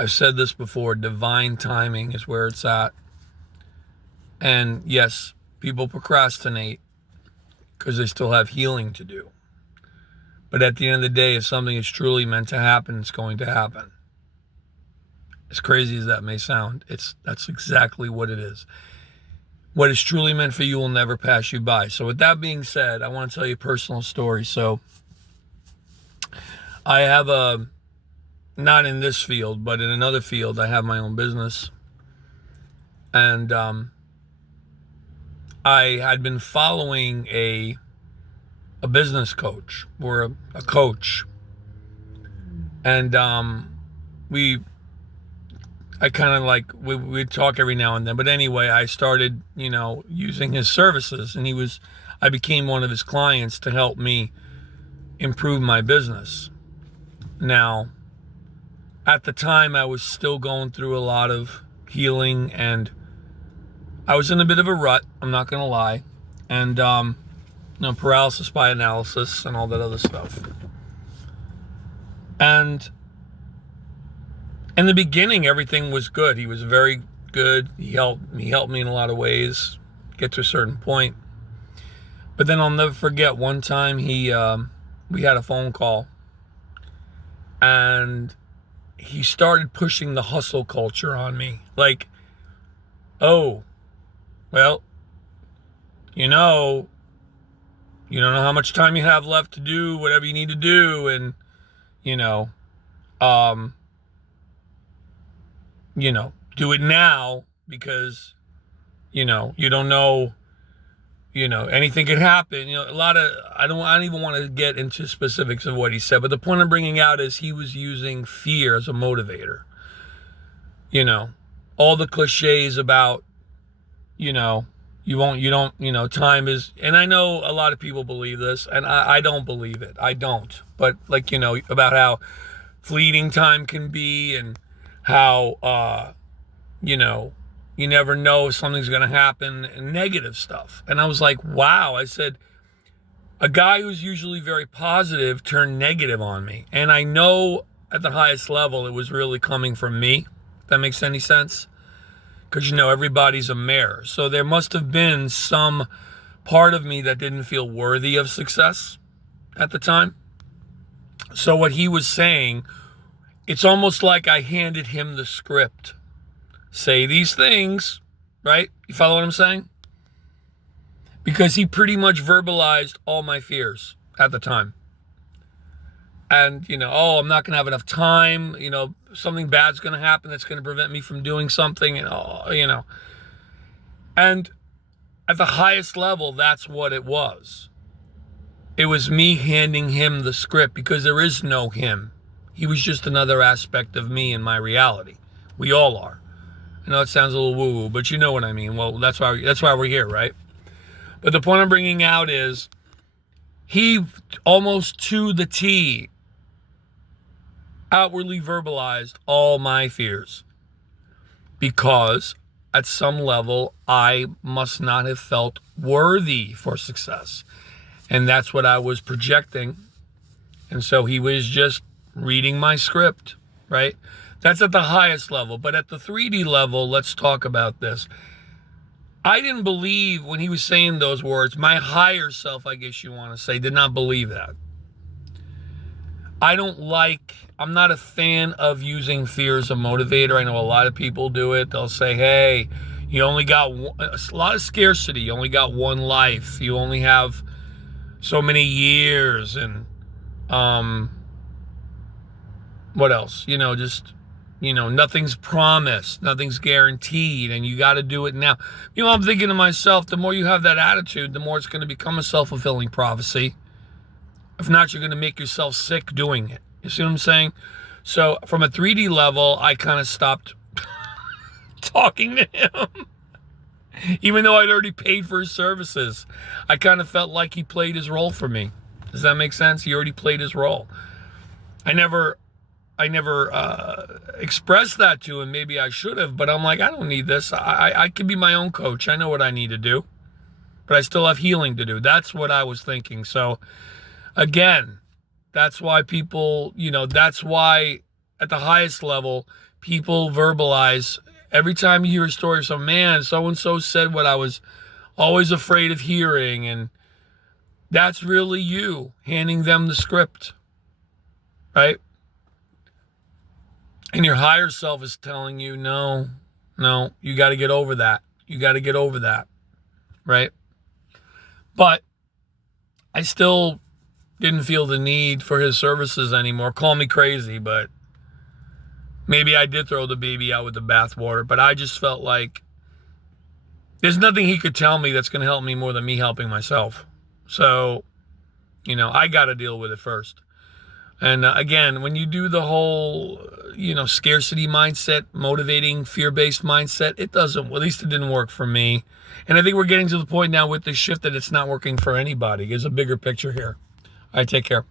I've said this before, divine timing is where it's at. And yes, people procrastinate because they still have healing to do. But at the end of the day, if something is truly meant to happen, it's going to happen. As crazy as that may sound, that's exactly what it is. What is truly meant for you will never pass you by. So with that being said, I want to tell you a personal story. So I have not in this field, but in another field, I have my own business. And I had been following a business coach or a coach. And we'd talk every now and then. But anyway, I started, using his services, and I became one of his clients to help me improve my business. Now, at the time, I was still going through a lot of healing, and I was in a bit of a rut, I'm not going to lie. And, paralysis by analysis and all that other stuff. And in the beginning, everything was good. He was very good. He helped me in a lot of ways, get to a certain point. But then I'll never forget one time we had a phone call, and he started pushing the hustle culture on me. Like, oh, well, you don't know how much time you have left to do whatever you need to do. And, do it now because, you don't know, anything could happen. I don't even want to get into specifics of what he said, but the point I'm bringing out is he was using fear as a motivator. All the cliches about, time is, and I know a lot of people believe this, and I don't believe it. I don't. But about how fleeting time can be, and how, you never know if something's going to happen, and negative stuff. And I was like, wow. I said, a guy who's usually very positive turned negative on me. And I know at the highest level, it was really coming from me. If that makes any sense. Because, everybody's a mirror. So there must have been some part of me that didn't feel worthy of success at the time. So what he was saying, it's almost like I handed him the script. Say these things, right? You follow what I'm saying? Because he pretty much verbalized all my fears at the time. And, I'm not going to have enough time. Something bad's going to happen that's going to prevent me from doing something. And, and at the highest level, that's what it was. It was me handing him the script, because there is no him. He was just another aspect of me in my reality. We all are. I know it sounds a little woo-woo, but you know what I mean. Well, that's why we're here, right? But the point I'm bringing out is he almost to the T outwardly verbalized all my fears, because at some level I must not have felt worthy for success. And that's what I was projecting. And so he was just reading my script, right? That's at the highest level. But at the 3D level, let's talk about this. I didn't believe when he was saying those words. My higher self, I guess you want to say, did not believe that. I'm not a fan of using fear as a motivator. I know a lot of people do it. They'll say, hey, you only got a lot of scarcity. You only got one life. You only have so many years. And what else? Nothing's promised, nothing's guaranteed, and you got to do it now. I'm thinking to myself, the more you have that attitude, the more it's going to become a self-fulfilling prophecy. If not, you're going to make yourself sick doing it. You see what I'm saying? So from a 3D level, I kind of stopped talking to him. Even though I'd already paid for his services, I kind of felt like he played his role for me. Does that make sense? He already played his role. I never expressed that to him. Maybe I should have, but I'm like, I don't need this. I can be my own coach. I know what I need to do, but I still have healing to do. That's what I was thinking. So again, that's why people, that's why at the highest level, people verbalize. Every time you hear a story of some man, so-and-so said what I was always afraid of hearing, and that's really you handing them the script, right? And your higher self is telling you, no, you got to get over that. You got to get over that, right? But I still didn't feel the need for his services anymore. Call me crazy, but maybe I did throw the baby out with the bathwater. But I just felt like there's nothing he could tell me that's going to help me more than me helping myself. So, I got to deal with it first. And again, when you do the whole, scarcity mindset, motivating, fear-based mindset, it doesn't, at least it didn't work for me. And I think we're getting to the point now with this shift that it's not working for anybody. There's a bigger picture here. All right, take care.